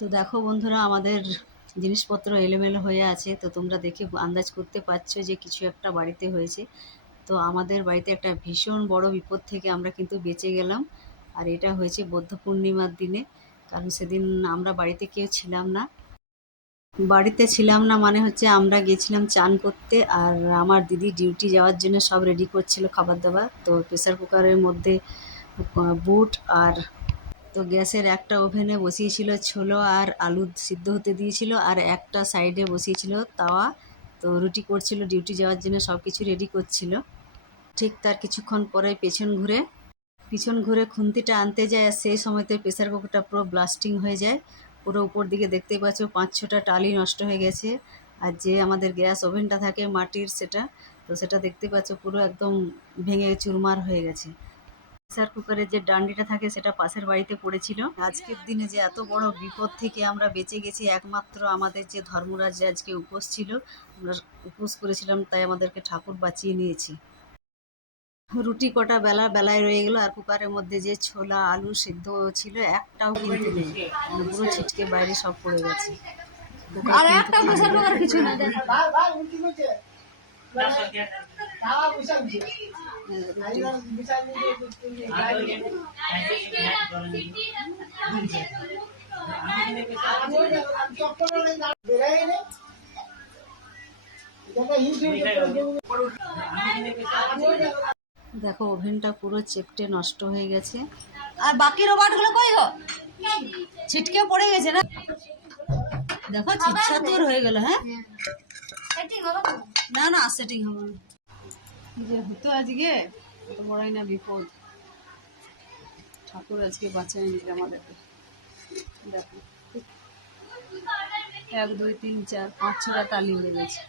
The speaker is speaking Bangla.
তো দেখো বন্ধুরা, আমাদের জিনিসপত্র এলোমেলো হয়ে আছে। তো তোমরা দেখে আন্দাজ করতে পারছ যে কিছু একটা বাড়িতে হয়েছে। তো আমাদের বাড়িতে একটা ভীষণ বড় বিপদ থেকে আমরা কিন্তু বেঁচে গেলাম। আর এটা হয়েছে বৌদ্ধ পূর্ণিমার দিনে। কারণ সেদিন আমরা বাড়িতে কেউ ছিলাম না। বাড়িতে ছিলাম না মানে হচ্ছে আমরা গেছিলাম চান করতে আর আমার দিদি ডিউটি যাওয়ার জন্য সব রেডি করছিল খাবার দাবার। তো প্রেসার কুকারের মধ্যে বুট আর তো গ্যাসের একটা ওভেনে বসিয়েছিল ছোলো আর আলু সিদ্ধ হতে দিয়েছিল আর একটা সাইডে বসিয়েছিল তাওয়া। তো রুটি করছিল, ডিউটি যাওয়ার জন্য সব কিছু রেডি করছিল। ঠিক তার কিছুক্ষণ পরে পেছন ঘুরে, পিছন ঘুরে খুন্তিটা আনতে যায় আর সেই সময়তে প্রেসার কুকারটা পুরো ব্লাস্টিং হয়ে যায়। পুরো উপর দিকে দেখতেই পাচ্ছ পাঁচ ছটা টালি নষ্ট হয়ে গেছে আর যে আমাদের গ্যাস ওভেনটা থাকে মাটির সেটা, তো সেটা দেখতে পাচ্ছ পুরো একদম ভেঙে চুরমার হয়ে গেছে। প্রেসার কুকারের যে ডান্ডিটা থাকে সেটা পাশের বাড়িতে পড়েছিল। আজকের দিনে যে এত বড় বিপদ থেকে আমরা বেঁচে গেছি একমাত্র আমাদের যে ধর্মরাজ যে আজকে উপোস ছিল আমরা উপোস করেছিলাম তাই আমাদেরকে ঠাকুর বাঁচিয়ে নিয়েছি। রুটি কটা বেলা বেলায় রয়ে গেল আর কুকারের মধ্যে যে ছোলা আলু সিদ্ধ ছিল একটাও কিন্তু নেই। মানে পুরো ছিটকে বাইরে সব পড়ে গেছে। আর একটা কিছু না দেখ ওভেনটা পুরো চেপটে নষ্ট হয়ে গেছে। আর বাকি রোবটগুলো কই গো? ছিটকে পড়ে গেছে না? দেখো চিচ্ছাতুর হয়ে গেল হ্যাঁ? না? না সেটিং হবে না। যে হতো আজকে এত বড়ই না বিপদ। ঠাকুর আজকে বাঁচায় নিল আমাদেরকে দেখো। এক, দুই, তিন, চার, পাঁচ, ছটা টালি হয়ে গেছে